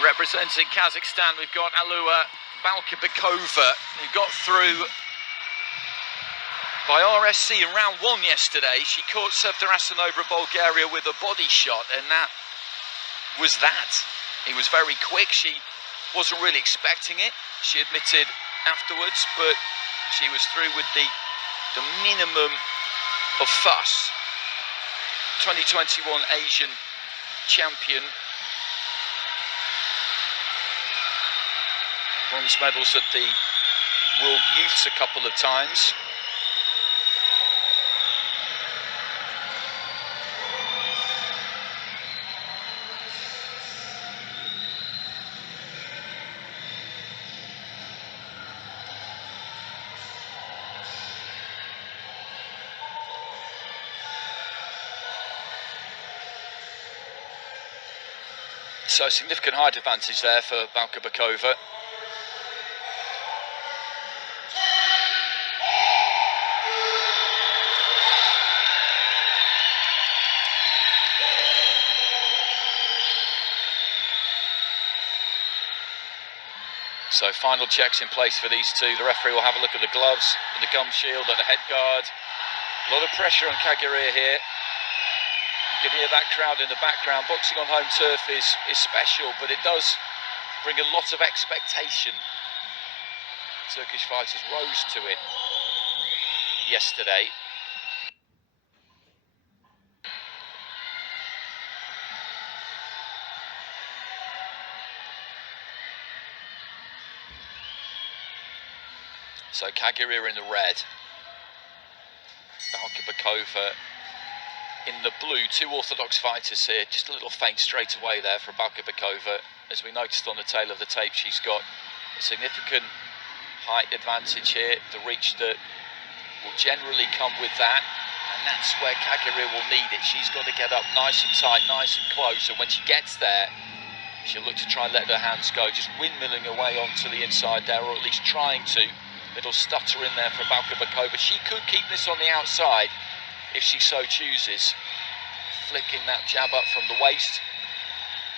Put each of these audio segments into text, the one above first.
Representing Kazakhstan, we've got Alua Balkibekova, who got through by RSC in round 1 yesterday. She caught Sevdarassanova of Bulgaria with a body shot, and that was that. It was very quick. She wasn't really expecting it. She admitted afterwards, but she was through with the minimum of fuss. 2021 Asian champion. Bronze medals at the World Youths a couple of times. So significant height advantage there for Balkibekova. So final checks in place for these two. The referee will have a look at the gloves, at the gum shield, at the head guard. A lot of pressure on Cagirir here. You can hear that crowd in the background. Boxing on home turf is special, but it does bring a lot of expectation. Turkish fighters rose to it yesterday. So Cagirir in the red, Balkibekova in the blue. Two orthodox fighters here. Just a little feint straight away there for Balkibekova. As we noticed on the tail of the tape, she's got a significant height advantage here, the reach that will generally come with that, and that's where Cagirir will need it. She's got to get up nice and tight, nice and close, and when she gets there, she'll look to try and let her hands go, just windmilling away onto the inside there, or at least trying to. Little stutter in there from Balkibekova. She could keep this on the outside if she so chooses. Flicking that jab up from the waist.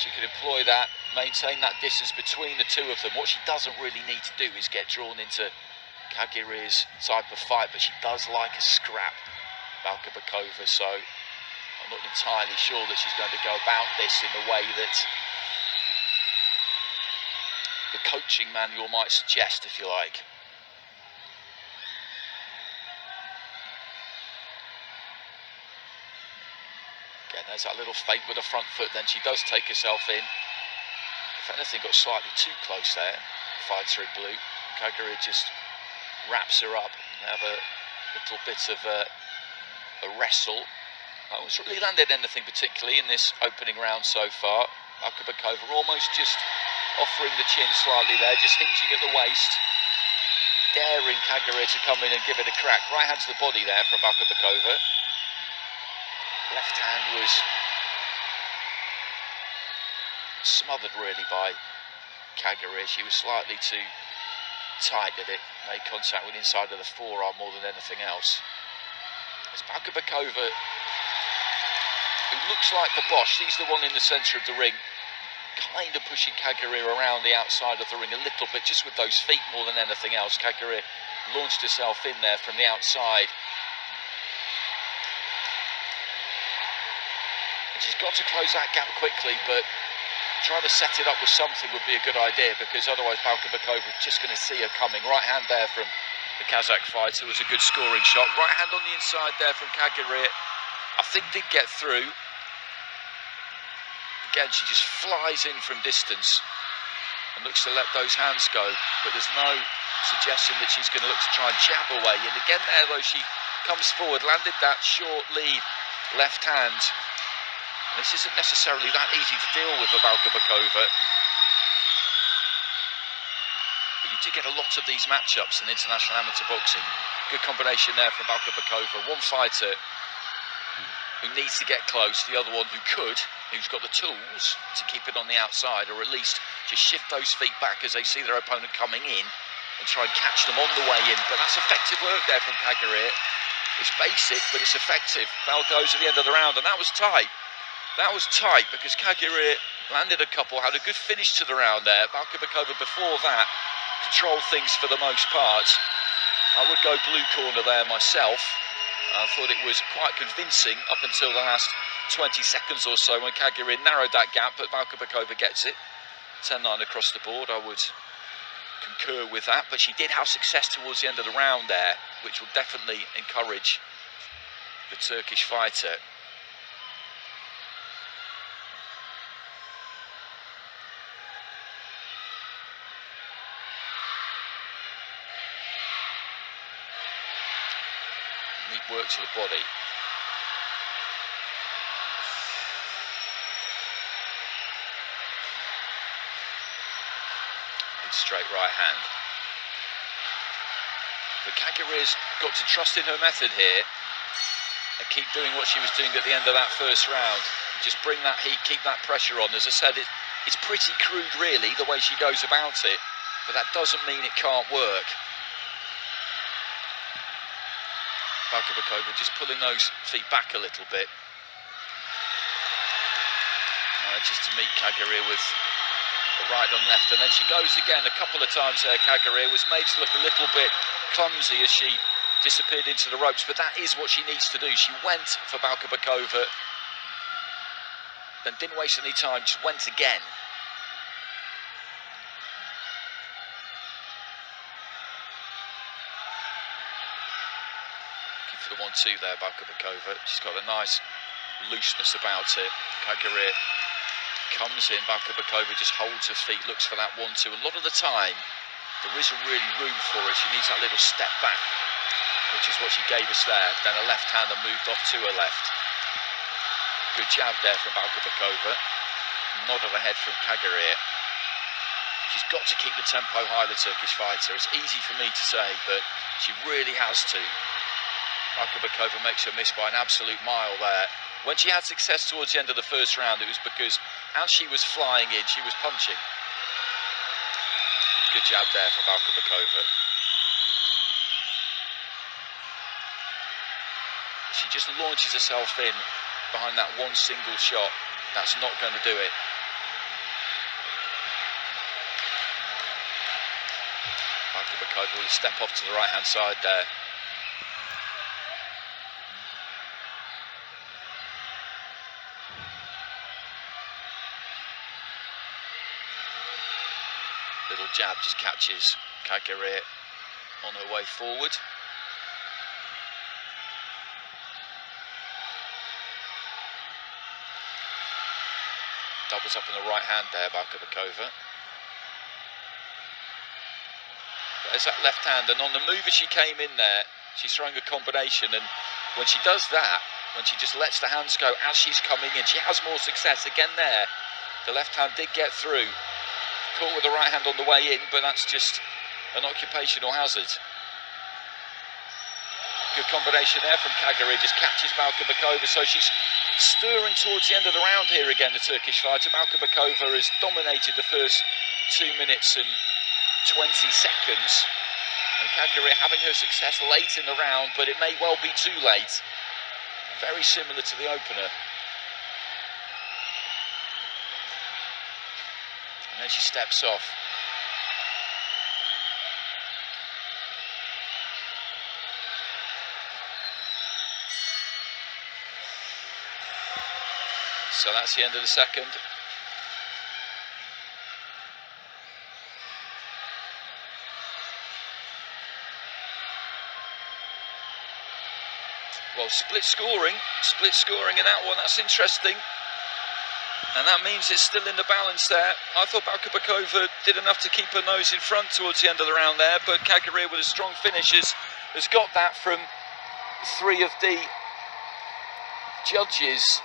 She could employ that, maintain that distance between the two of them. What she doesn't really need to do is get drawn into Cagirir's type of fight, but she does like a scrap, Balkibekova, so I'm not entirely sure that she's going to go about this in the way that the coaching manual might suggest, if you like. Again, there's that little feint with the front foot, then she does take herself in. If anything, got slightly too close there. Fighter in blue. Cagirir just wraps her up and have a little bit of a wrestle. No one's really landed anything particularly in this opening round so far. Balkibekova almost just offering the chin slightly there, just hinging at the waist, daring Cagirir to come in and give it a crack. Right hand to the body there from Balkibekova. Left hand was smothered really by Cagirir. She was slightly too tight at it, made contact with the inside of the forearm more than anything else. It's Balkibekova, who looks like the boss. She's the one in the centre of the ring, kind of pushing Cagirir around the outside of the ring a little bit, just with those feet more than anything else. Cagirir launched herself in there from the outside. And she's got to close that gap quickly, but trying to set it up with something would be a good idea, because otherwise Balkibekova is just going to see her coming. Right hand there from the Kazakh fighter was a good scoring shot. Right hand on the inside there from Cagirir, I think did get through. Again, she just flies in from distance and looks to let those hands go, but there's no suggestion that she's going to look to try and jab away. And again there, though, she comes forward, landed that short lead left hand. This isn't necessarily that easy to deal with for Balkibekova. But you do get a lot of these matchups in international amateur boxing. Good combination there from Balkibekova. One fighter who needs to get close, the other one who could, who's got the tools to keep it on the outside, or at least just shift those feet back as they see their opponent coming in and try and catch them on the way in. But that's effective work there from Cagirir. It's basic, but it's effective. Bell goes at the end of the round, and that was tight. That was tight because Cagirir landed a couple, had a good finish to the round there. Balkibekova before that controlled things for the most part. I would go blue corner there myself. I thought it was quite convincing up until the last 20 seconds or so when Cagirir narrowed that gap, but Balkibekova gets it. 10-9 across the board, I would concur with that, but she did have success towards the end of the round there, which will definitely encourage the Turkish fighter. Neat work to the body. Good straight right hand. But Cagirir's got to trust in her method here and keep doing what she was doing at the end of that first round. Just bring that heat, keep that pressure on. As I said, it's pretty crude really, the way she goes about it, but that doesn't mean it can't work. Balkibekova just pulling those feet back a little bit. Just to meet Cagirir with a right and left, and then she goes again a couple of times there. Cagirir was made to look a little bit clumsy as she disappeared into the ropes, but that is what she needs to do. She went for Balkibekova, then didn't waste any time, just went again. Looking for the 1-2 there, Balkibekova. She's got a nice looseness about it. Cagirir comes in, Balkibekova just holds her feet, looks for that 1-2. A lot of the time, there isn't really room for it. She needs that little step back, which is what she gave us there. Then a left hand and moved off to her left. Good jab there from Balkibekova. Nod of the head from Cagirir. She's got to keep the tempo high, the Turkish fighter. It's easy for me to say, but she really has to. Balkibekova makes her miss by an absolute mile there. When she had success towards the end of the first round, it was because as she was flying in, she was punching. Good jab there from Balkibekova. She just launches herself in behind that one single shot. That's not going to do it. Balkibekova will step off to the right-hand side there. Little jab just catches Cagirir on her way forward. Doubles up on the right hand there, Balkibekova. There's that left hand, and on the move as she came in there, she's throwing a combination, and when she does that, when she just lets the hands go as she's coming in, she has more success. Again there, the left hand did get through. Caught with the right hand on the way in, but that's just an occupational hazard. Good combination there from Cagirir, just catches Balkibekova, so she's stirring towards the end of the round here again, the Turkish fighter. Balkibekova has dominated the first 2 minutes and 20 seconds, and Cagirir having her success late in the round, but it may well be too late. Very similar to the opener. And then she steps off. So that's the end of the second. Well, split scoring in that one. That's interesting. And that means it's still in the balance there. I thought Balkibekova did enough to keep her nose in front towards the end of the round there, but Cagirir with a strong finish has got that from 3 of the judges.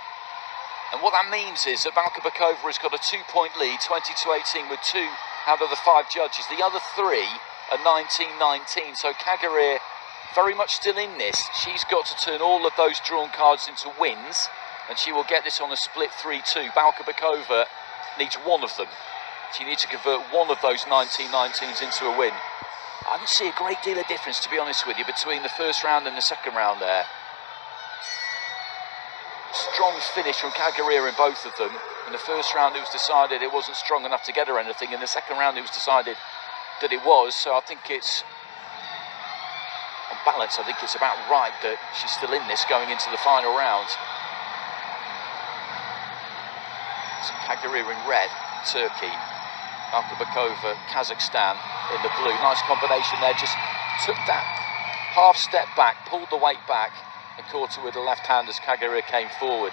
And what that means is that Balkibekova has got a 2-point lead, 20-18, with 2 out of the 5 judges. The other 3 are 19-19, so Cagirir very much still in this. She's got to turn all of those drawn cards into wins, and she will get this on a split 3-2. Balkibekova needs one of them. She needs to convert one of those 19-19s into a win. I don't see a great deal of difference, to be honest with you, between the first round and the second round there. strong finish from Cagirir in both of them. In the first round it was decided it wasn't strong enough to get her anything. In the second round it was decided that it was. So I think it's, on balance, I think it's about right that she's still in this going into the final round. So Cagirir in red, Turkey. Balkibekova, Kazakhstan in the blue. Nice combination there, just took that half step back, pulled the weight back and caught her with the left hand as Cagirir came forward.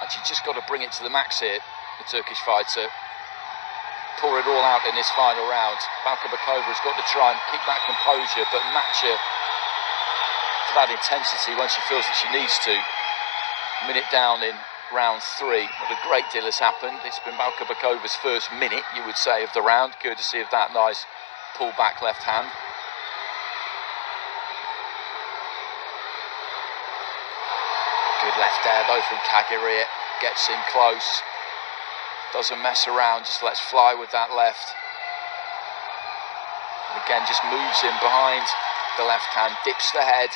And she's just got to bring it to the max here, the Turkish fighter. Pour it all out in this final round. Balkibekova has got to try and keep that composure, but match her for that intensity when she feels that she needs to. A minute down in round 3. Not a great deal has happened. It's been Balkibekova's first minute, you would say, of the round, courtesy of that nice pull back left hand. Good left there though from Cagirir. Gets in close. Doesn't mess around, just lets fly with that left. And again, just moves in behind the left hand, dips the head.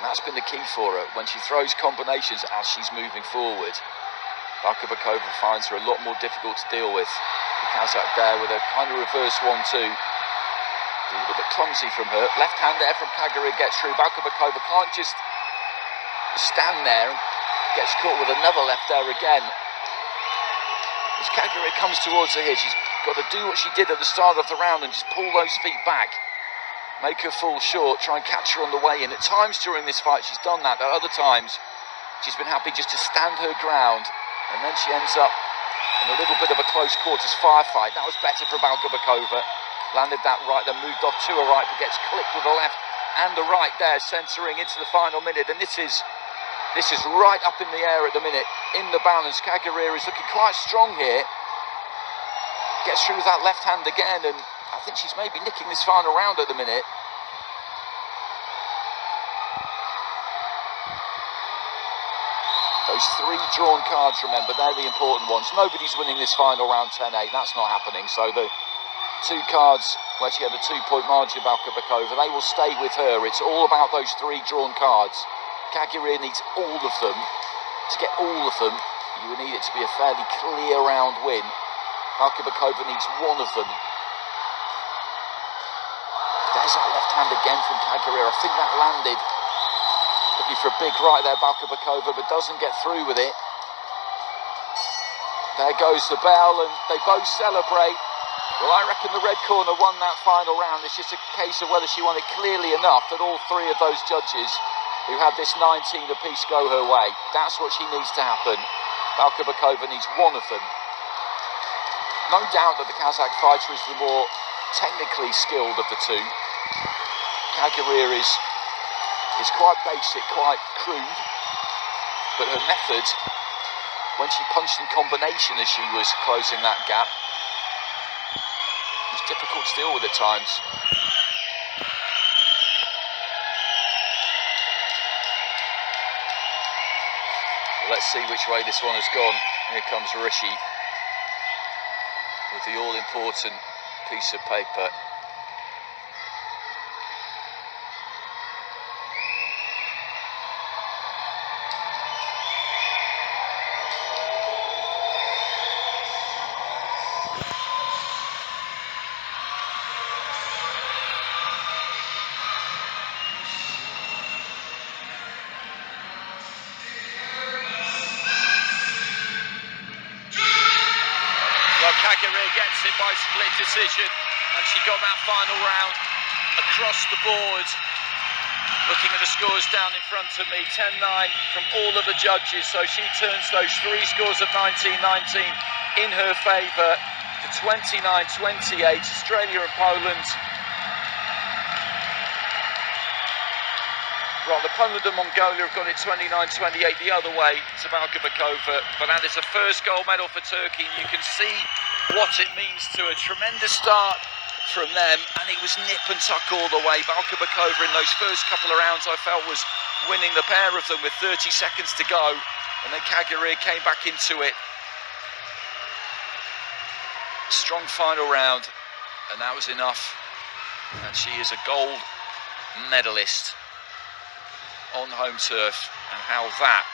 And that's been the key for her, when she throws combinations as she's moving forward. Balkibekova finds her a lot more difficult to deal with. The Kazakh there with a kind of reverse 1-2. A little bit clumsy from her. Left hand there from Cagirir gets through. Balkibekova can't just stand there and gets caught with another left there again. As Cagirir comes towards her here, she's got to do what she did at the start of the round and just pull those feet back. Make her fall short, try and catch her on the way in. At times during this fight she's done that. At other times she's been happy just to stand her ground, and then she ends up in a little bit of a close quarters firefight. That was better for Balkibekova. Landed that right, then moved off to her right, but gets clipped with the left and the right there, centering into the final minute. And this is right up in the air at the minute, in the balance. Cagirir is looking quite strong here. Gets through with that left hand again, and I think she's maybe nicking this final round at the minute. Those 3 drawn cards, remember, they're the important ones. Nobody's winning this final round 10-8, that's not happening. So the 2 cards where she had a 2-point margin, Balkibekova, they will stay with her. It's all about those 3 drawn cards. Cagirir needs all of them. To get all of them, you would need it to be a fairly clear round win. Balkibekova needs 1 of them. There's that left hand again from Cagirir. I think that landed. Looking for a big right there, Balkibekova, but doesn't get through with it. There goes the bell, and they both celebrate. Well, I reckon the red corner won that final round. It's just a case of whether she won it clearly enough that all 3 of those judges who had this 19 apiece go her way. That's what she needs to happen. Balkibekova needs 1 of them. No doubt that the Kazakh fighter is the more technically skilled of the 2. Cagirir is quite basic, quite crude, but her method, when she punched in combination as she was closing that gap, was difficult to deal with at times. Well, let's see which way this one has gone. Here comes Rishi with the all-important piece of paper. Well, Cagirir gets it by split decision, and she got that final round across the board. Looking at the scores down in front of me, 10-9 from all of the judges, so she turns those 3 scores of 19-19 in her favour to 29-28. Australia and Poland. Well, the Poland and Mongolia have got it 29-28 the other way to Balkibekova, but that is a first gold medal for Turkey. You can see what it means to a tremendous start from them, and it was nip and tuck all the way. Balkibekova in those first couple of rounds I felt was winning the pair of them with 30 seconds to go, and then Cagirir came back into it. strong final round, and that was enough. And she is a gold medalist on home turf, and how that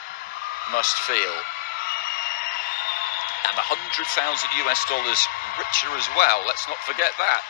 must feel. And $100,000 US richer as well, let's not forget that.